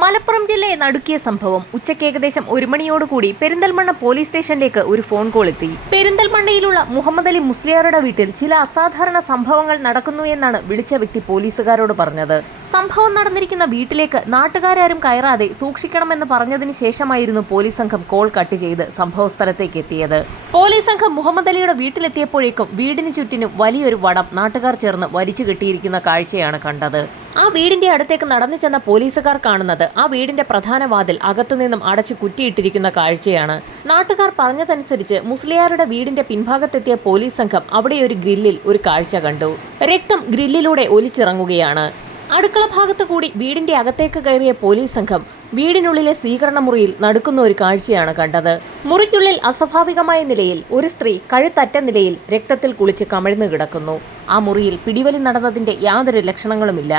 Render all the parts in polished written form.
മലപ്പുറം ജില്ലയെ നടുക്കിയ സംഭവം ഉച്ചയ്ക്ക് ഏകദേശം 1 മണിയോടുകൂടി പെരിന്തൽമണ്ണ പോലീസ് സ്റ്റേഷനിലേക്ക് ഒരു ഫോൺ കോൾ എത്തി. പെരിന്തൽമണ്ണയിലുള്ള മുഹമ്മദ് അലി മുസ്ലിയാരുടെ വീട്ടിൽ ചില അസാധാരണ സംഭവങ്ങൾ നടക്കുന്നു എന്നാണ് വിളിച്ച വ്യക്തി പോലീസുകാരോട് പറഞ്ഞത്. സംഭവം നടന്നിരിക്കുന്ന വീട്ടിലേക്ക് നാട്ടുകാരും കയറാതെ സൂക്ഷിക്കണമെന്ന് പറഞ്ഞതിന് ശേഷമായിരുന്നു പോലീസ് സംഘം കോൾ കട്ട് ചെയ്ത് സംഭവ സ്ഥലത്തേക്ക് എത്തിയത്. പോലീസ് സംഘം മുഹമ്മദ് അലിയുടെ വീട്ടിലെത്തിയപ്പോഴേക്കും വീടിന് ചുറ്റിനും വലിയൊരു വടം നാട്ടുകാർ ചേർന്ന് വലിച്ചു കെട്ടിയിരിക്കുന്ന കാഴ്ചയാണ് കണ്ടത്. ആ വീടിന്റെ അടുത്തേക്ക് നടന്നു ചെന്ന പോലീസുകാർ കാണുന്നത് ആ വീടിന്റെ പ്രധാന വാതിൽ അകത്തുനിന്നും അടച്ചു കുറ്റിയിട്ടിരിക്കുന്ന കാഴ്ചയാണ്. നാട്ടുകാർ പറഞ്ഞതനുസരിച്ച് മുസ്ലിയാരുടെ വീടിന്റെ പിൻഭാഗത്തെത്തിയ പോലീസ് സംഘം അവിടെ ഒരു ഗ്രില്ലിൽ ഒരു കാഴ്ച കണ്ടു. രക്തം ഗ്രില്ലിലൂടെ ഒലിച്ചിറങ്ങുകയാണ്. അടുക്കള ഭാഗത്ത് കൂടി വീടിന്റെ അകത്തേക്ക് കയറിയ പോലീസ് സംഘം വീടിനുള്ളിലെ സ്വീകരണ മുറിയിൽ നടക്കുന്ന ഒരു കാഴ്ചയാണ് കണ്ടത്. മുറിക്കുള്ളിൽ അസ്വാഭാവികമായ നിലയിൽ ഒരു സ്ത്രീ കഴുത്തറ്റ നിലയിൽ രക്തത്തിൽ കുളിച്ച് കമിഴ്ന്നു കിടക്കുന്നു. ആ മുറിയിൽ പിടിവലി നടന്നതിന്റെ യാതൊരു ലക്ഷണങ്ങളുമില്ല.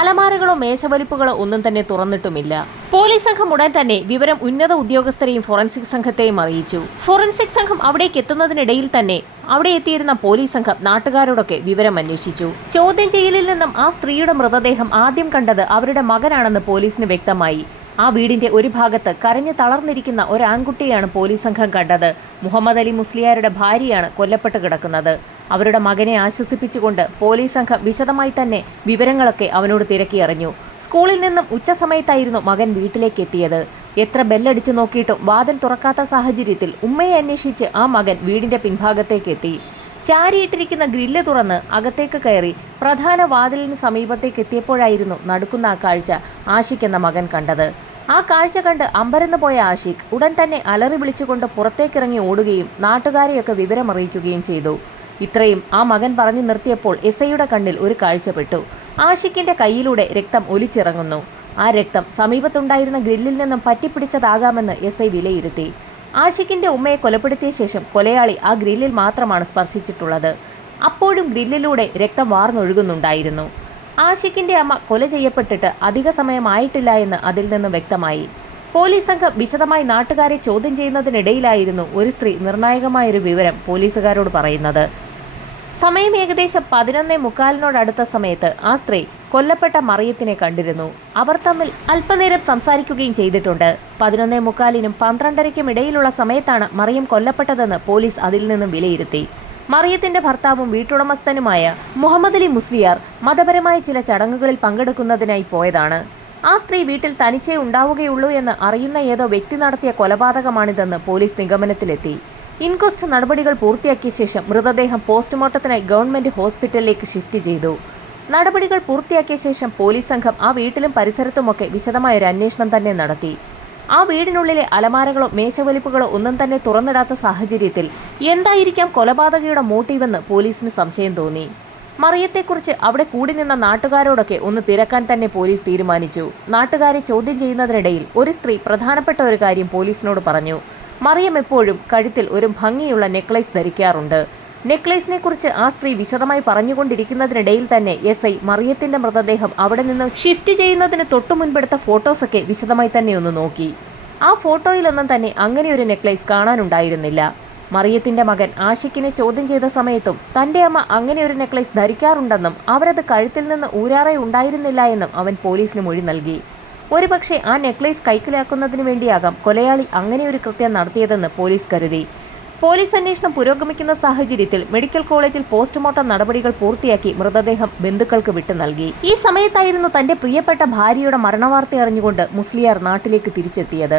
അലമാരകളോ മേശവലിപ്പുകളോ ഒന്നും തന്നെ തുറന്നിട്ടുമില്ല. പോലീസ് സംഘം ഉടൻ തന്നെ വിവരം ഉന്നത ഉദ്യോഗസ്ഥരെയും ഫോറൻസിക് സംഘത്തെയും അറിയിച്ചു. ഫോറൻസിക് സംഘം അവിടേക്ക് എത്തുന്നതിനിടയിൽ തന്നെ അവിടെ എത്തിയിരുന്ന പോലീസ് സംഘം നാട്ടുകാരോടൊക്കെ വിവരം അന്വേഷിച്ചു. ചോദ്യം ചെയ്യലിൽ നിന്നും ആ സ്ത്രീയുടെ മൃതദേഹം ആദ്യം കണ്ടത് അവരുടെ മകനാണെന്ന് പോലീസിന് വ്യക്തമായി. ആ വീടിന്റെ ഒരു ഭാഗത്ത് കരഞ്ഞു തളർന്നിരിക്കുന്ന ഒരു ആൺകുട്ടിയാണ് പോലീസ് സംഘം കണ്ടത്. മുഹമ്മദ് അലി മുസ്ലിയാരുടെ ഭാര്യയാണ് കൊല്ലപ്പെട്ട് കിടക്കുന്നത്. അവരുടെ മകനെ ആശ്വസിപ്പിച്ചുകൊണ്ട് പോലീസ് സംഘം വിശദമായി തന്നെ വിവരങ്ങളൊക്കെ അവനോട് തിരക്കിയറിഞ്ഞു. സ്കൂളിൽ നിന്നും ഉച്ചസമയത്തായിരുന്നു മകൻ വീട്ടിലേക്ക് എത്തിയത്. എത്ര ബെല്ലടിച്ചു നോക്കിയിട്ടും വാതിൽ തുറക്കാത്ത സാഹചര്യത്തിൽ ഉമ്മയെ അന്വേഷിച്ച് ആ മകൻ വീടിന്റെ പിൻഭാഗത്തേക്ക് എത്തി. ചാരിയിട്ടിരിക്കുന്ന ഗ്രില്ല് തുറന്ന് അകത്തേക്ക് കയറി പ്രധാന വാതിലിന് സമീപത്തേക്ക് എത്തിയപ്പോഴായിരുന്നു നടുക്കുന്ന ആ കാഴ്ച ആഷിഖ് എന്ന മകൻ കണ്ടത്. ആ കാഴ്ച കണ്ട് അമ്പരന്ന് പോയ ആഷിഖ് ഉടൻ തന്നെ അലറി വിളിച്ചുകൊണ്ട് പുറത്തേക്കിറങ്ങി ഓടുകയും നാട്ടുകാരെയൊക്കെ വിവരമറിയിക്കുകയും ചെയ്തു. ഇത്രയും ആ മകൻ പറഞ്ഞു നിർത്തിയപ്പോൾ എസ്ഐയുടെ കണ്ണിൽ ഒരു കാഴ്ചപ്പെട്ടു. ആഷിഖിന്റെ കയ്യിലൂടെ രക്തം ഒലിച്ചിറങ്ങുന്നു. ആ രക്തം സമീപത്തുണ്ടായിരുന്ന ഗ്രില്ലിൽ നിന്നും പറ്റിപ്പിടിച്ചതാകാമെന്ന് എസ്ഐ വിലയിരുത്തി. ആഷിഖിന്റെ ഉമ്മയെ കൊലപ്പെടുത്തിയ ശേഷം കൊലയാളി ആ ഗ്രില്ലിൽ മാത്രമാണ് സ്പർശിച്ചിട്ടുള്ളത്. അപ്പോഴും ഗ്രില്ലിലൂടെ രക്തം വാർന്നൊഴുകുന്നുണ്ടായിരുന്നു. ആഷിഖിന്റെ അമ്മ കൊല ചെയ്യപ്പെട്ടിട്ട് അധിക സമയമായിട്ടില്ല എന്ന് അതിൽ നിന്നും വ്യക്തമായി. പോലീസ് സംഘം വിശദമായി നാട്ടുകാരെ ചോദ്യം ചെയ്യുന്നതിനിടയിലായിരുന്നു ഒരു സ്ത്രീ നിർണായകമായൊരു വിവരം പോലീസുകാരോട് പറയുന്നത്. സമയം ഏകദേശം 11:45 സമയത്ത് ആ സ്ത്രീ കൊല്ലപ്പെട്ട മറിയത്തിനെ കണ്ടിരുന്നു. അവർ തമ്മിൽ അല്പനേരം സംസാരിക്കുകയും ചെയ്തിട്ടുണ്ട്. 11:45 12:30 ഇടയിലുള്ള സമയത്താണ് മറിയം കൊല്ലപ്പെട്ടതെന്ന് പോലീസ് അതിൽ നിന്നും വിലയിരുത്തി. മറിയത്തിന്റെ ഭർത്താവും വീട്ടുടമസ്ഥനുമായ മുഹമ്മദ് അലി മുസ്ലിയാർ മതപരമായ ചില ചടങ്ങുകളിൽ പങ്കെടുക്കുന്നതിനായി പോയതാണ്. ആ സ്ത്രീ വീട്ടിൽ തനിച്ചേ ഉണ്ടാവുകയുള്ളൂ എന്ന് അറിയുന്ന ഏതോ വ്യക്തി നടത്തിയ കൊലപാതകമാണിതെന്ന് പോലീസ് നിഗമനത്തിലെത്തി. ഇൻക്വസ്റ്റ് നടപടികൾ പൂർത്തിയാക്കിയ ശേഷം മൃതദേഹം പോസ്റ്റ്മോർട്ടത്തിനായി ഗവൺമെന്റ് ഹോസ്പിറ്റലിലേക്ക് ഷിഫ്റ്റ് ചെയ്തു. നടപടികൾ പൂർത്തിയാക്കിയ ശേഷം പോലീസ് സംഘം ആ വീട്ടിലും പരിസരത്തുമൊക്കെ വിശദമായൊരു അന്വേഷണം തന്നെ നടത്തി. ആ വീടിനുള്ളിലെ അലമാരകളോ മേശവലിപ്പുകളോ ഒന്നും തന്നെ തുറന്നിടാത്ത സാഹചര്യത്തിൽ എന്തായിരിക്കാം കൊലപാതകയുടെ മോട്ടീവെന്ന് പോലീസിന് സംശയം തോന്നി. മറിയത്തെക്കുറിച്ച് അവിടെ കൂടി നിന്ന നാട്ടുകാരോടൊക്കെ ഒന്ന് തിരക്കാൻ തന്നെ പോലീസ് തീരുമാനിച്ചു. നാട്ടുകാരെ ചോദ്യം ചെയ്യുന്നതിനിടയിൽ ഒരു സ്ത്രീ പ്രധാനപ്പെട്ട ഒരു കാര്യം പോലീസിനോട് പറഞ്ഞു. മറിയം എപ്പോഴും കഴുത്തിൽ ഒരു ഭംഗിയുള്ള നെക്ലേസ് ധരിക്കാറുണ്ട്. നെക്ലേസിനെ കുറിച്ച് ആ സ്ത്രീ വിശദമായി പറഞ്ഞുകൊണ്ടിരിക്കുന്നതിനിടയിൽ തന്നെ എസ്ഐ മറിയത്തിന്റെ മൃതദേഹം അവിടെ നിന്ന് ഷിഫ്റ്റ് ചെയ്യുന്നതിന് തൊട്ടു മുൻപെടുത്ത ഫോട്ടോസൊക്കെ വിശദമായി തന്നെ ഒന്ന് നോക്കി. ആ ഫോട്ടോയിലൊന്നും തന്നെ അങ്ങനെ ഒരു നെക്ലേസ് കാണാനുണ്ടായിരുന്നില്ല. മറിയത്തിന്റെ മകൻ ആഷിഖിനെ ചോദ്യം ചെയ്ത സമയത്തും തന്റെ അമ്മ അങ്ങനെ ഒരു നെക്ലേസ് ധരിക്കാറുണ്ടെന്നും അവരത് കഴുത്തിൽ നിന്ന് ഊരാറെ ഉണ്ടായിരുന്നില്ല എന്നും അവൻ പോലീസിന് മൊഴി നൽകി. ഒരുപക്ഷെ ആ നെക്ലേസ് കൈക്കലാക്കുന്നതിന് വേണ്ടിയാകാം കൊലയാളി അങ്ങനെ ഒരു കൃത്യം നടത്തിയതെന്ന് പോലീസ് കരുതി. പോലീസ് അന്വേഷണം പുരോഗമിക്കുന്ന സാഹചര്യത്തിൽ മെഡിക്കൽ കോളേജിൽ പോസ്റ്റ്മോർട്ടം നടപടികൾ പൂർത്തിയാക്കി മൃതദേഹം ബന്ധുക്കൾക്ക് വിട്ടു നൽകി. ഈ സമയത്തായിരുന്നു തന്റെ പ്രിയപ്പെട്ട ഭാര്യയുടെ മരണവാർത്ത അറിഞ്ഞുകൊണ്ട് മുസ്ലിയാർ നാട്ടിലേക്ക് തിരിച്ചെത്തിയത്.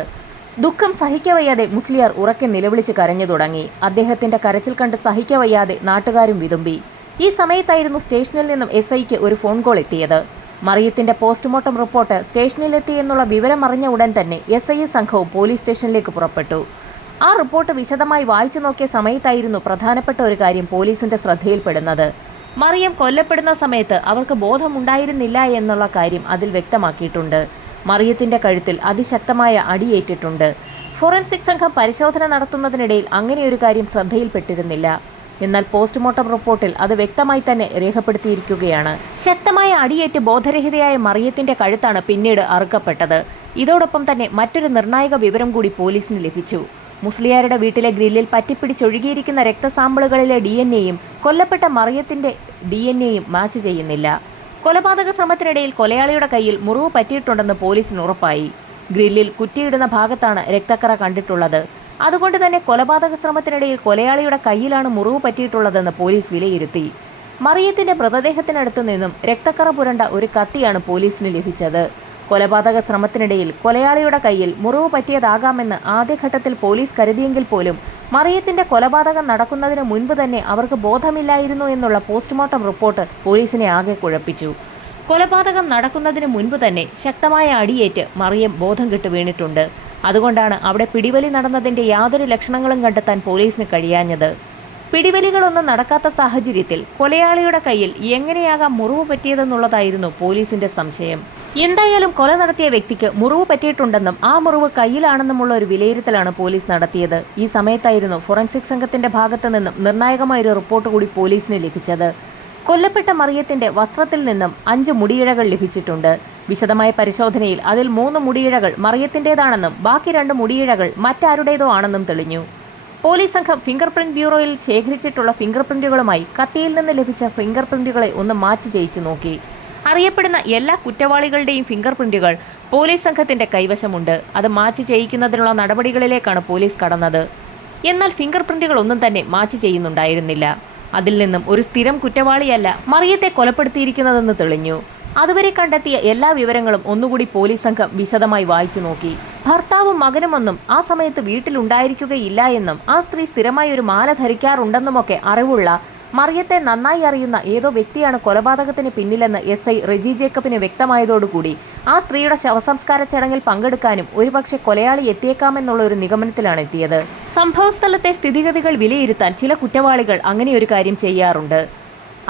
ദുഃഖം സഹിക്കവയ്യാതെ മുസ്ലിയാർ ഉറക്കെ നിലവിളിച്ച് കരഞ്ഞു തുടങ്ങി. അദ്ദേഹത്തിന്റെ കരച്ചിൽ കണ്ട് സഹിക്കവയ്യാതെ നാട്ടുകാരും വിതുമ്പി. ഈ സമയത്തായിരുന്നു സ്റ്റേഷനിൽ നിന്നും എസ്ഐക്ക് ഒരു ഫോൺ കോൾ എത്തിയത്. മറിയത്തിന്റെ പോസ്റ്റ്മോർട്ടം റിപ്പോർട്ട് സ്റ്റേഷനിലെത്തി എന്നുള്ള വിവരം അറിഞ്ഞ ഉടൻ തന്നെ എസ്ഐ സംഘവും പോലീസ് സ്റ്റേഷനിലേക്ക് പുറപ്പെട്ടു. ആ റിപ്പോർട്ട് വിശദമായി വായിച്ചു നോക്കിയ സമയത്തായിരുന്നു പ്രധാനപ്പെട്ട ഒരു കാര്യം പോലീസിന്റെ ശ്രദ്ധയിൽപ്പെടുന്നത്. മറിയം കൊല്ലപ്പെടുന്ന സമയത്ത് അവർക്ക് ബോധമുണ്ടായിരുന്നില്ല എന്നുള്ള കാര്യം അതിൽ വ്യക്തമാക്കിയിട്ടുണ്ട്. മറിയത്തിന്റെ കഴുത്തിൽ അതിശക്തമായ അടിയേറ്റിട്ടുണ്ട്. ഫോറൻസിക് സംഘം പരിശോധന നടത്തുന്നതിനിടയിൽ അങ്ങനെയൊരു കാര്യം ശ്രദ്ധയിൽപ്പെട്ടിരുന്നില്ല. എന്നാൽ പോസ്റ്റ്മോർട്ടം റിപ്പോർട്ടിൽ അത് വ്യക്തമായി തന്നെ രേഖപ്പെടുത്തിയിരിക്കുകയാണ്. ശക്തമായ അടിയേറ്റ് ബോധരഹിതയായ മറിയത്തിന്റെ കഴുത്താണ് പിന്നീട് അറുക്കപ്പെട്ടത്. ഇതോടൊപ്പം തന്നെ മറ്റൊരു നിർണായക വിവരം കൂടി പോലീസിന് ലഭിച്ചു. മുസ്ലിയാരുടെ വീട്ടിലെ ഗ്രില്ലിൽ പറ്റിപ്പിടിച്ചൊഴുകിയിരിക്കുന്ന രക്തസാമ്പിളുകളിലെ DNA-യും കൊല്ലപ്പെട്ട മറിയത്തിന്റെ DNA-യും മാച്ച് ചെയ്യുന്നില്ല. കൊലപാതക ശ്രമത്തിനിടയിൽ കൊലയാളിയുടെ കയ്യിൽ മുറിവ് പറ്റിയിട്ടുണ്ടെന്ന് പോലീസിന് ഉറപ്പായി. ഗ്രില്ലിൽ കുറ്റിയിടുന്ന ഭാഗത്താണ് രക്തക്കറ കണ്ടിട്ടുള്ളത്. അതുകൊണ്ട് തന്നെ കൊലപാതക ശ്രമത്തിനിടയിൽ കൊലയാളിയുടെ കയ്യിലാണ് മുറിവ് പറ്റിയിട്ടുള്ളതെന്ന് പോലീസ് വിലയിരുത്തി. മറിയത്തിന്റെ മൃതദേഹത്തിനടുത്തു നിന്നും രക്തക്കറ പുരണ്ട ഒരു കത്തിയാണ് പോലീസിന് ലഭിച്ചത്. കൊലപാതക ശ്രമത്തിനിടയിൽ കൊലയാളിയുടെ കയ്യിൽ മുറിവ് പറ്റിയതാകാമെന്ന് ആദ്യഘട്ടത്തിൽ പോലീസ് കരുതിയെങ്കിൽ പോലും മറിയത്തിന്റെ കൊലപാതകം നടക്കുന്നതിന് മുൻപ് തന്നെ അവർക്ക് ബോധമില്ലായിരുന്നു എന്നുള്ള പോസ്റ്റ്മോർട്ടം റിപ്പോർട്ട് പോലീസിനെ ആകെ കുഴപ്പിച്ചു. കൊലപാതകം നടക്കുന്നതിന് മുൻപ് തന്നെ ശക്തമായ അടിയേറ്റ് മറിയം ബോധം കെട്ട് വീണിട്ടുണ്ട്. അതുകൊണ്ടാണ് അവിടെ പിടിവലി നടന്നതിന്റെ യാതൊരു ലക്ഷണങ്ങളും കണ്ടെത്താൻ പോലീസിന് കഴിയാഞ്ഞത്. പിടിവലികളൊന്നും നടക്കാത്ത സാഹചര്യത്തിൽ കൊലയാളിയുടെ കയ്യിൽ എങ്ങനെയാകാം മുറിവ് പറ്റിയതെന്നുള്ളതായിരുന്നു പോലീസിന്റെ സംശയം. എന്തായാലും കൊല നടത്തിയ വ്യക്തിക്ക് മുറിവ് പറ്റിയിട്ടുണ്ടെന്നും ആ മുറിവ് കയ്യിലാണെന്നുമുള്ള ഒരു വിലയിരുത്തലാണ് പോലീസ് നടത്തിയത്. ഈ സമയത്തായിരുന്നു ഫോറൻസിക് സംഘത്തിന്റെ ഭാഗത്തു നിന്നും നിർണായകമായൊരു റിപ്പോർട്ട് കൂടി പോലീസിന് ലഭിച്ചത്. കൊല്ലപ്പെട്ട മറിയത്തിന്റെ വസ്ത്രത്തിൽ നിന്നും 5 മുടിയിഴകൾ ലഭിച്ചിട്ടുണ്ട്. വിശദമായ പരിശോധനയിൽ അതിൽ 3 മുടിയിഴകൾ മറിയത്തിന്റേതാണെന്നും ബാക്കി 2 മുടിയിഴകൾ മറ്റാരുടേതോ ആണെന്നും തെളിഞ്ഞു. പോലീസ് സംഘം ഫിംഗർ പ്രിന്റ് ബ്യൂറോയിൽ ശേഖരിച്ചിട്ടുള്ള ഫിംഗർ പ്രിന്റുകളുമായി കത്തിയിൽ നിന്ന് ലഭിച്ച ഫിംഗർ പ്രിന്റുകളെ ഒന്ന് മാച്ച് ചെയ്യിച്ചു നോക്കി. അറിയപ്പെടുന്ന എല്ലാ കുറ്റവാളികളുടെയും ഫിംഗർ പ്രിന്റുകൾ പോലീസ് സംഘത്തിന്റെ കൈവശമുണ്ട്. അത് മാച്ച് ചെയ്യിക്കുന്നതിനുള്ള നടപടികളിലേക്കാണ് പോലീസ് കടന്നത്. എന്നാൽ ഫിംഗർ പ്രിന്റുകൾ ഒന്നും തന്നെ മാച്ച് ചെയ്യുന്നുണ്ടായിരുന്നില്ല. അതിൽ നിന്നും ഒരു സ്ഥിരം കുറ്റവാളിയല്ല മറിയത്തെ കൊലപ്പെടുത്തിയിരിക്കുന്നതെന്ന് തെളിഞ്ഞു. അതുവരെ കണ്ടെത്തിയ എല്ലാ വിവരങ്ങളും ഒന്നുകൂടി പോലീസ് സംഘം വിശദമായി വായിച്ചു നോക്കി. ഭർത്താവും മകനുമൊന്നും ആ സമയത്ത് വീട്ടിലുണ്ടായിരിക്കുകയില്ല എന്നും ആ സ്ത്രീ സ്ഥിരമായി ഒരു മാല ധരിക്കാറുണ്ടെന്നുമൊക്കെ അറിവുള്ള മറിയത്തെ നന്നായി അറിയുന്ന ഏതോ വ്യക്തിയാണ് കൊലപാതകത്തിന് പിന്നിലെന്ന് SI റെജി ജേക്കബിന് വ്യക്തമായതോടുകൂടി ആ സ്ത്രീയുടെ ശവസംസ്കാര ചടങ്ങിൽ പങ്കെടുക്കാനും ഒരുപക്ഷെ കൊലയാളി എത്തിയേക്കാമെന്നുള്ള ഒരു നിഗമനത്തിലാണ് എത്തിയത്. സംഭവസ്ഥലത്തെ സ്ഥിതിഗതികൾ വിലയിരുത്താൻ ചില കുറ്റവാളികൾ അങ്ങനെ ഒരു കാര്യം ചെയ്യാറുണ്ട്.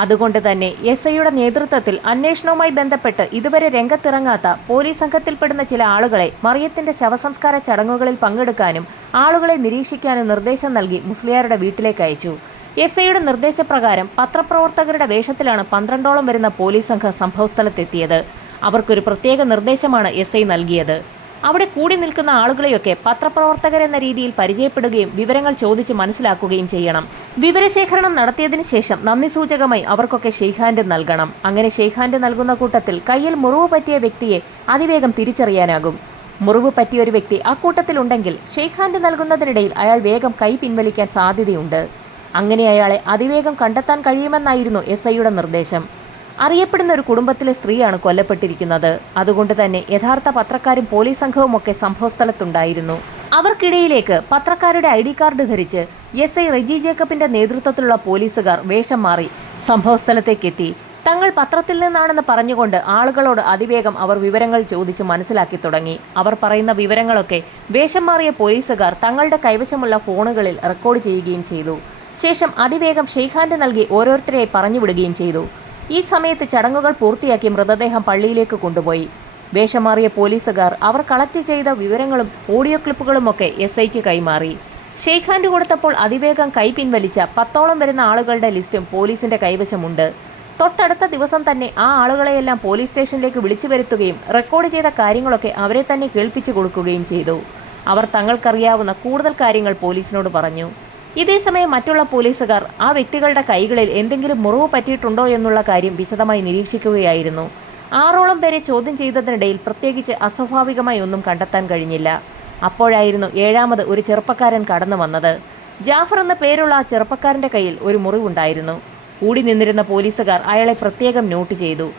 അതുകൊണ്ട് തന്നെ SIയുടെ നേതൃത്വത്തിൽ അന്വേഷണവുമായി ബന്ധപ്പെട്ട് ഇതുവരെ രംഗത്തിറങ്ങാത്ത പോലീസ് സംഘത്തിൽപ്പെടുന്ന ചില ആളുകളെ മറിയത്തിന്റെ ശവസംസ്കാര ചടങ്ങുകളിൽ പങ്കെടുക്കാനും ആളുകളെ നിരീക്ഷിക്കാനും നിർദ്ദേശം നൽകി മുസ്ലിയാരുടെ വീട്ടിലേക്ക് അയച്ചു. SIയുടെ നിർദ്ദേശപ്രകാരം പത്രപ്രവർത്തകരുടെ വേഷത്തിലാണ് 12ഓളം വരുന്ന പോലീസ് സംഘം സംഭവസ്ഥലത്തെത്തിയത്. അവർക്കൊരു പ്രത്യേക നിർദ്ദേശമാണ് SI നൽകിയത്. അവിടെ കൂടി നിൽക്കുന്ന ആളുകളെയൊക്കെ പത്രപ്രവർത്തകരെന്ന രീതിയിൽ പരിചയപ്പെടുകയും വിവരങ്ങൾ ചോദിച്ച് മനസ്സിലാക്കുകയും ചെയ്യണം. വിവരശേഖരണം നടത്തിയതിനു ശേഷം നന്ദി സൂചകമായി അവർക്കൊക്കെ ഷെയ്ക്ക് ഹാൻഡ് നൽകണം. അങ്ങനെ ഷെയ്ക്ക് ഹാൻഡ് നൽകുന്ന കൂട്ടത്തിൽ കയ്യിൽ മുറിവ് പറ്റിയ വ്യക്തിയെ അതിവേഗം തിരിച്ചറിയാനാകും. മുറിവ് പറ്റിയ ഒരു വ്യക്തി അക്കൂട്ടത്തിലുണ്ടെങ്കിൽ ഷെയ്ക്ക് ഹാൻഡ് നൽകുന്നതിനിടയിൽ അയാൾ വേഗം കൈ പിൻവലിക്കാൻ സാധ്യതയുണ്ട്. അങ്ങനെ അയാളെ അതിവേഗം കണ്ടെത്താൻ കഴിയുമെന്നായിരുന്നു SIയുടെ നിർദ്ദേശം. അറിയപ്പെടുന്ന ഒരു കുടുംബത്തിലെ സ്ത്രീയാണ് കൊല്ലപ്പെട്ടിരിക്കുന്നത്. അതുകൊണ്ട് തന്നെ യഥാർത്ഥ പത്രക്കാരും പോലീസ് സംഘവുമൊക്കെ സംഭവസ്ഥലത്തുണ്ടായിരുന്നു. അവർക്കിടയിലേക്ക് പത്രക്കാരുടെ ID കാർഡ് ധരിച്ച് SI റെജി ജേക്കബിന്റെ നേതൃത്വത്തിലുള്ള പോലീസുകാർ വേഷം മാറി സംഭവസ്ഥലത്തേക്കെത്തി. തങ്ങൾ പത്രത്തിൽ നിന്നാണെന്ന് പറഞ്ഞുകൊണ്ട് ആളുകളോട് അതിവേഗം അവർ വിവരങ്ങൾ ചോദിച്ച് മനസ്സിലാക്കി തുടങ്ങി. അവർ പറയുന്ന വിവരങ്ങളൊക്കെ വേഷം മാറിയ പോലീസുകാർ തങ്ങളുടെ കൈവശമുള്ള ഫോണുകളിൽ റെക്കോർഡ് ചെയ്യുകയും ചെയ്തു. ശേഷം അതിവേഗം ഷെയ്ക്ക് ഹാൻഡ് നൽകി ഓരോരുത്തരെയായി പറഞ്ഞുവിടുകയും ചെയ്തു. ഈ സമയത്ത് ചടങ്ങുകൾ പൂർത്തിയാക്കി മൃതദേഹം പള്ളിയിലേക്ക് കൊണ്ടുപോയി. വേഷം മാറിയ പോലീസുകാർ അവർ കളക്ട് ചെയ്ത വിവരങ്ങളും ഓഡിയോ ക്ലിപ്പുകളുമൊക്കെ SIക്ക് കൈമാറി. ഷെയ്ക്ക് ഹാൻഡ് കൊടുത്തപ്പോൾ അതിവേഗം കൈ പിൻവലിച്ച 10ഓളം വരുന്ന ആളുകളുടെ ലിസ്റ്റും പോലീസിന്റെ കൈവശമുണ്ട്. തൊട്ടടുത്ത ദിവസം തന്നെ ആ ആളുകളെയെല്ലാം പോലീസ് സ്റ്റേഷനിലേക്ക് വിളിച്ചു വരുത്തുകയും റെക്കോർഡ് ചെയ്ത കാര്യങ്ങളൊക്കെ അവരെ തന്നെ കേൾപ്പിച്ചു കൊടുക്കുകയും ചെയ്തു. അവർ തങ്ങൾക്കറിയാവുന്ന കൂടുതൽ കാര്യങ്ങൾ പോലീസിനോട് പറഞ്ഞു. ഇതേസമയം മറ്റുള്ള പോലീസുകാർ ആ വ്യക്തികളുടെ കൈകളിൽ എന്തെങ്കിലും മുറിവ് പറ്റിയിട്ടുണ്ടോ എന്നുള്ള കാര്യം വിശദമായി നിരീക്ഷിക്കുകയായിരുന്നു. 6ഓളം പേരെ ചോദ്യം ചെയ്തതിനിടയിൽ പ്രത്യേകിച്ച് അസ്വാഭാവികമായി ഒന്നും കണ്ടെത്താൻ കഴിഞ്ഞില്ല. അപ്പോഴായിരുന്നു 7ാമത് ഒരു ചെറുപ്പക്കാരൻ കടന്നു വന്നത്. ജാഫർ എന്ന പേരുള്ള ആ ചെറുപ്പക്കാരന്റെ കയ്യിൽ ഒരു മുറിവുണ്ടായിരുന്നു. കൂടി നിന്നിരുന്ന പോലീസുകാർ അയാളെ പ്രത്യേകം നോട്ട് ചെയ്തു.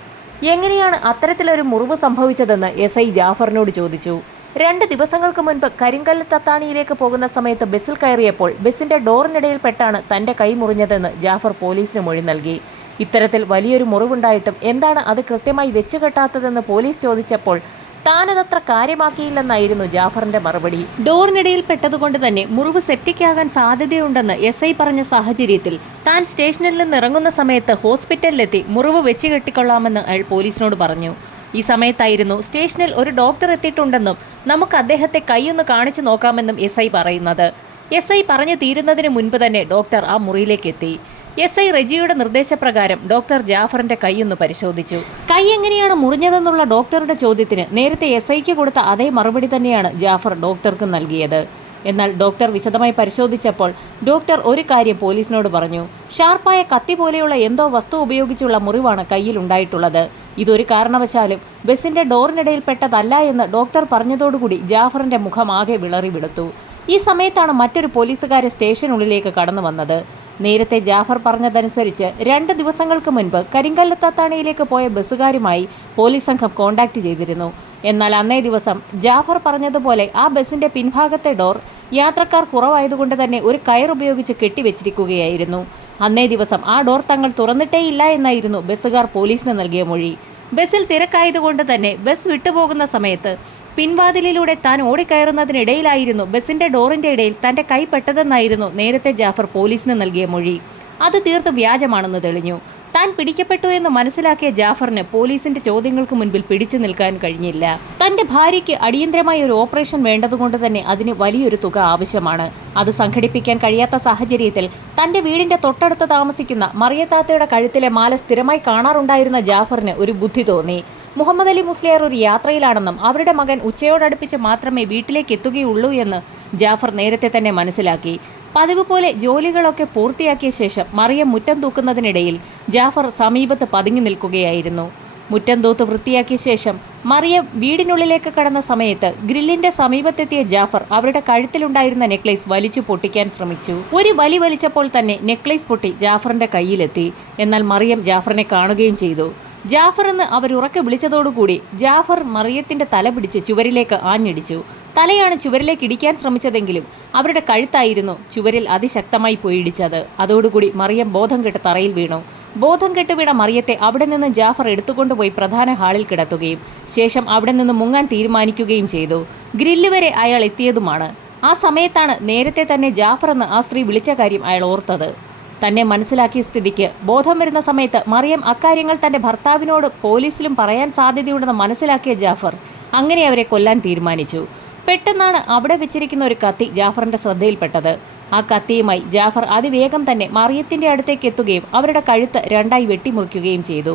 എങ്ങനെയാണ് അത്തരത്തിലൊരു മുറിവ് സംഭവിച്ചതെന്ന് SI ജാഫറിനോട് ചോദിച്ചു. 2 ദിവസങ്ങൾക്ക് മുൻപ് കരിങ്കല്ല് തത്താണിയിലേക്ക് പോകുന്ന സമയത്ത് ബസ്സിൽ കയറിയപ്പോൾ ബസ്സിന്റെ ഡോറിനിടയിൽ പെട്ടാണ് തന്റെ കൈ മുറിഞ്ഞതെന്ന് ജാഫർ പോലീസിന് മൊഴി നൽകി. ഇത്തരത്തിൽ വലിയൊരു മുറിവുണ്ടായിട്ടും എന്താണ് അത് കൃത്യമായി വെച്ചുകെട്ടാത്തതെന്ന് പോലീസ് ചോദിച്ചപ്പോൾ താനതത്ര കാര്യമാക്കിയില്ലെന്നായിരുന്നു ജാഫറിന്റെ മറുപടി. ഡോറിനിടയിൽ പെട്ടതുകൊണ്ട് തന്നെ മുറിവ് സെപ്റ്റിക് ആകാൻ സാധ്യതയുണ്ടെന്ന് SI പറഞ്ഞ സാഹചര്യത്തിൽ താൻ സ്റ്റേഷനിൽ നിന്ന് ഇറങ്ങുന്ന സമയത്ത് ഹോസ്പിറ്റലിലെത്തി മുറിവ് വെച്ച് കെട്ടിക്കൊള്ളാമെന്ന് അയാൾ പോലീസിനോട് പറഞ്ഞു. ഈ സമയത്തായിരുന്നു സ്റ്റേഷനിൽ ഒരു ഡോക്ടർ എത്തിയിട്ടുണ്ടെന്നും നമുക്ക് അദ്ദേഹത്തെ കൈയൊന്ന് കാണിച്ചു നോക്കാമെന്നും SI പറയുന്നത്. SI പറഞ്ഞു തീരുന്നതിന് മുൻപ് തന്നെ ഡോക്ടർ ആ മുറിയിലേക്ക് എത്തി. SI റെജിയുടെ നിർദ്ദേശപ്രകാരം ഡോക്ടർ ജാഫറിന്റെ കൈയൊന്ന് പരിശോധിച്ചു. കൈ എങ്ങനെയാണ് മുറിഞ്ഞതെന്നുള്ള ഡോക്ടറുടെ ചോദ്യത്തിന് നേരത്തെ SIക്ക് കൊടുത്ത അതേ മറുപടി തന്നെയാണ് ജാഫർ ഡോക്ടർക്ക് നൽകിയത്. എന്നാൽ ഡോക്ടർ വിശദമായി പരിശോധിച്ചപ്പോൾ ഡോക്ടർ ഒരു കാര്യം പോലീസിനോട് പറഞ്ഞു. ഷാർപ്പായ കത്തി പോലെയുള്ള എന്തോ വസ്തു ഉപയോഗിച്ചുള്ള മുറിവാണ് കയ്യിലുണ്ടായിട്ടുള്ളത്. ഇതൊരു കാരണവശാലും ബസിന്റെ ഡോറിനിടയിൽ പെട്ടതല്ല എന്ന് ഡോക്ടർ പറഞ്ഞതോടുകൂടി ജാഫറിന്റെ മുഖം ആകെ വിളറി വിടുത്തു. ഈ സമയത്താണ് മറ്റൊരു പോലീസുകാരൻ സ്റ്റേഷനുള്ളിലേക്ക് കടന്നു വന്നത്. നേരത്തെ ജാഫർ പറഞ്ഞതനുസരിച്ച് 2 ദിവസങ്ങൾക്ക് മുൻപ് കരിങ്കല്ലത്താണിയിലേക്ക് പോയ ബസ്സുകാരുമായി പോലീസ് സംഘം കോണ്ടാക്ട് ചെയ്തിരുന്നു. എന്നാൽ അന്നേ ദിവസം ജാഫർ പറഞ്ഞതുപോലെ ആ ബസിന്റെ പിൻഭാഗത്തെ ഡോർ യാത്രക്കാർ കുറവായതുകൊണ്ട് തന്നെ ഒരു കയർ ഉപയോഗിച്ച് കെട്ടിവെച്ചിരിക്കുകയായിരുന്നു. അന്നേ ദിവസം ആ ഡോർ തങ്ങൾ തുറന്നിട്ടേയില്ല എന്നായിരുന്നു ബസ്സുകാർ പോലീസിന് നൽകിയ മൊഴി. ബസ്സിൽ തിരക്കായതുകൊണ്ട് തന്നെ ബസ് വിട്ടുപോകുന്ന സമയത്ത് പിൻവാതിലിലൂടെ താൻ ഓടിക്കയറുന്നതിനിടയിലായിരുന്നു ബസിന്റെ ഡോറിന്റെ ഇടയിൽ തന്റെ കൈ പെട്ടതെന്നായിരുന്നു നേരത്തെ ജാഫർ പോലീസിന് നൽകിയ മൊഴി. അത് തീർത്തും വ്യാജമാണെന്ന് തെളിഞ്ഞു. താൻ പിടിക്കപ്പെട്ടു എന്ന് മനസ്സിലാക്കിയ ജാഫറിന് പോലീസിന്റെ ചോദ്യങ്ങൾക്ക് മുൻപിൽ പിടിച്ചു നിൽക്കാൻ കഴിഞ്ഞില്ല. തന്റെ ഭാര്യയ്ക്ക് അടിയന്തരമായ ഒരു ഓപ്പറേഷൻ വേണ്ടതുകൊണ്ട് തന്നെ അതിന് വലിയൊരു തുക ആവശ്യമാണ്. അത് സംഘടിപ്പിക്കാൻ കഴിയാത്ത സാഹചര്യത്തിൽ തന്റെ വീടിന്റെ തൊട്ടടുത്ത് താമസിക്കുന്ന മറിയത്താത്തയുടെ കഴുത്തിലെ മാല സ്ഥിരമായി കാണാറുണ്ടായിരുന്ന ജാഫറിന് ഒരു ബുദ്ധി തോന്നി. മുഹമ്മദ് അലി മുസ്ലിയാർ ഒരു യാത്രയിലാണെന്നും അവരുടെ മകൻ ഉച്ചയോടടുപ്പിച്ച് മാത്രമേ വീട്ടിലേക്ക് എത്തുകയുള്ളൂ എന്ന് ജാഫർ നേരത്തെ തന്നെ മനസ്സിലാക്കി. പതിവ് പോലെ ജോലികളൊക്കെ പൂർത്തിയാക്കിയ ശേഷം മറിയം മുറ്റം തൂക്കുന്നതിനിടയിൽ ജാഫർ സമീപത്ത് പതുങ്ങി നിൽക്കുകയായിരുന്നു. മുറ്റം തൂത്ത് വൃത്തിയാക്കിയ ശേഷം മറിയം വീടിനുള്ളിലേക്ക് കടന്ന സമയത്ത് ഗ്രില്ലിന്റെ സമീപത്തെത്തിയ ജാഫർ അവരുടെ കഴുത്തിലുണ്ടായിരുന്ന നെക്ലേസ് വലിച്ചു പൊട്ടിക്കാൻ ശ്രമിച്ചു. ഒരു വലി വലിച്ചപ്പോൾ തന്നെ നെക്ലേസ് പൊട്ടി ജാഫറിന്റെ കയ്യിലെത്തി. എന്നാൽ മറിയം ജാഫറിനെ കാണുകയും ചെയ്തു. ജാഫർ എന്ന് അവരുറക്കെ വിളിച്ചതോടുകൂടി ജാഫർ മറിയത്തിന്റെ തല പിടിച്ച് ചുവരിലേക്ക് ആഞ്ഞിടിച്ചു. തലയാണ് ചുവരിലേക്ക് ഇടിക്കാൻ ശ്രമിച്ചതെങ്കിലും അവരുടെ കഴുത്തായിരുന്നു ചുവരിൽ അതിശക്തമായി പോയി ഇടിച്ചത്. അതോടുകൂടി മറിയം ബോധം കെട്ട് തറയിൽ വീണു. ബോധം കെട്ട് വീണ മറിയത്തെ അവിടെ നിന്ന് ജാഫർ എടുത്തുകൊണ്ടുപോയി പ്രധാന ഹാളിൽ കിടത്തുകയും ശേഷം അവിടെ നിന്ന് മുങ്ങാൻ തീരുമാനിക്കുകയും ചെയ്തു. ഗ്രില്ല് വരെ അയാൾ എത്തിയതുമാണ്. ആ സമയത്താണ് നേരത്തെ തന്നെ ജാഫർ എന്ന് ആ സ്ത്രീ വിളിച്ച കാര്യം അയാൾ ഓർത്തത്. തന്നെ മനസ്സിലാക്കിയ സ്ഥിതിക്ക് ബോധം വരുന്ന സമയത്ത് മറിയം അക്കാര്യങ്ങൾ തന്റെ ഭർത്താവിനോട് പോലീസിലും പറയാൻ സാധ്യതയുണ്ടെന്ന് മനസ്സിലാക്കിയ ജാഫർ അങ്ങനെ അവരെ കൊല്ലാൻ തീരുമാനിച്ചു. പെട്ടെന്നാണ് അവിടെ വെച്ചിരിക്കുന്ന ഒരു കത്തി ജാഫറിന്റെ ശ്രദ്ധയിൽപ്പെട്ടത്. ആ കത്തിയുമായി ജാഫർ അതിവേഗം തന്നെ മറിയത്തിന്റെ അടുത്തേക്ക് എത്തുകയും അവരുടെ കഴുത്ത് 2ആയി വെട്ടിമുറിക്കുകയും ചെയ്തു.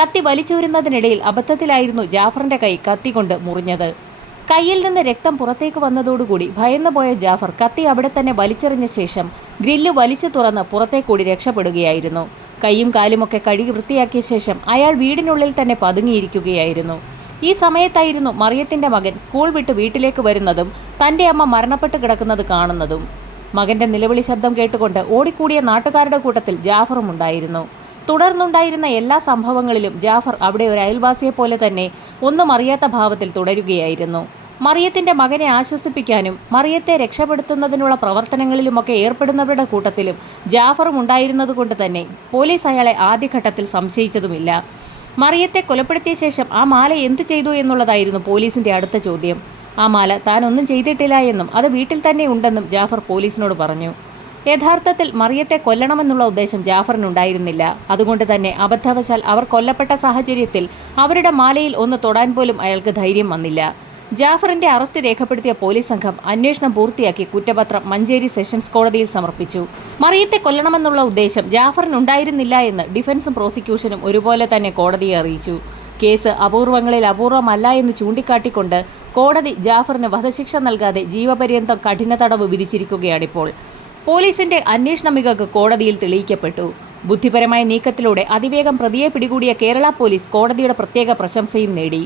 കത്തി വലിച്ചൂരുന്നതിനിടയിൽ അബദ്ധത്തിലായിരുന്നു ജാഫറിന്റെ കൈ കത്തി കൊണ്ട് മുറിഞ്ഞത്. കയ്യിൽ നിന്ന് രക്തം പുറത്തേക്ക് വന്നതോടുകൂടി ഭയന്നു പോയ ജാഫർ കത്തി അവിടെ തന്നെ വലിച്ചെറിഞ്ഞ ശേഷം ഗ്രില്ല് വലിച്ചു തുറന്ന് പുറത്തേക്കൂടി രക്ഷപ്പെടുകയായിരുന്നു. കൈയും കാലുമൊക്കെ കഴുകി വൃത്തിയാക്കിയ ശേഷം അയാൾ വീടിനുള്ളിൽ തന്നെ പതുങ്ങിയിരിക്കുകയായിരുന്നു. ഈ സമയത്തായിരുന്നു മറിയത്തിന്റെ മകൻ സ്കൂൾ വിട്ട് വീട്ടിലേക്ക് വരുന്നതും തന്റെ അമ്മ മരണപ്പെട്ട് കിടക്കുന്നത് കാണുന്നതും. മകന്റെ നിലവിളി ശബ്ദം കേട്ടുകൊണ്ട് ഓടിക്കൂടിയ നാട്ടുകാരുടെ കൂട്ടത്തിൽ ജാഫറും ഉണ്ടായിരുന്നു. തുടർന്നുണ്ടായിരുന്ന എല്ലാ സംഭവങ്ങളിലും ജാഫർ അവിടെ ഒരു അയൽവാസിയെ പോലെ തന്നെ ഒന്നും അറിയാത്ത ഭാവത്തിൽ തുടരുകയായിരുന്നു. മറിയത്തിന്റെ മകനെ ആശ്വസിപ്പിക്കാനും മറിയത്തെ രക്ഷപ്പെടുത്തുന്നതിനുള്ള പ്രവർത്തനങ്ങളിലുമൊക്കെ ഏർപ്പെടുന്നവരുടെ കൂട്ടത്തിലും ജാഫറും ഉണ്ടായിരുന്നതുകൊണ്ട് തന്നെ പോലീസ് അയാളെ ആദ്യഘട്ടത്തിൽ സംശയിച്ചതുമില്ല. മറിയത്തെ കൊലപ്പെടുത്തിയ ശേഷം ആ മാല എന്തു ചെയ്തു എന്നുള്ളതായിരുന്നു പോലീസിന്റെ അടുത്ത ചോദ്യം. ആ മാല താൻ ഒന്നും ചെയ്തിട്ടില്ല എന്നും അത് വീട്ടിൽ തന്നെ ഉണ്ടെന്നും ജാഫർ പോലീസിനോട് പറഞ്ഞു. യഥാർത്ഥത്തിൽ മറിയത്തെ കൊല്ലണമെന്നുള്ള ഉദ്ദേശം ജാഫറിനുണ്ടായിരുന്നില്ല. അതുകൊണ്ട് തന്നെ അബദ്ധവശാൽ അവർ കൊല്ലപ്പെട്ട സാഹചര്യത്തിൽ അവരുടെ മാലയിൽ ഒന്ന് തൊടാൻ പോലും അയാൾക്ക് ധൈര്യം വന്നില്ല. ജാഫറിന്റെ അറസ്റ്റ് രേഖപ്പെടുത്തിയ പോലീസ് സംഘം അന്വേഷണം പൂർത്തിയാക്കി കുറ്റപത്രം മഞ്ചേരി സെഷൻസ് കോടതിയിൽ സമർപ്പിച്ചു. മറിയത്തെ കൊല്ലണമെന്നുള്ള ഉദ്ദേശം ജാഫറിനുണ്ടായിരുന്നില്ല എന്ന് ഡിഫൻസും പ്രോസിക്യൂഷനും ഒരുപോലെ തന്നെ കോടതിയെ അറിയിച്ചു. കേസ് അപൂർവങ്ങളിൽ അപൂർവമല്ല എന്ന് ചൂണ്ടിക്കാട്ടിക്കൊണ്ട് കോടതി ജാഫറിന് വധശിക്ഷ നൽകാതെ ജീവപര്യന്തം കഠിന തടവ് വിധിച്ചിരിക്കുകയാണിപ്പോൾ. പോലീസിന്റെ അന്വേഷണ മികവ് കോടതിയിൽ തെളിയിക്കപ്പെട്ടു. ബുദ്ധിപരമായ നീക്കത്തിലൂടെ അതിവേഗം പ്രതിയെ പിടികൂടിയ കേരള പോലീസ് കോടതിയുടെ പ്രത്യേക പ്രശംസയും നേടി.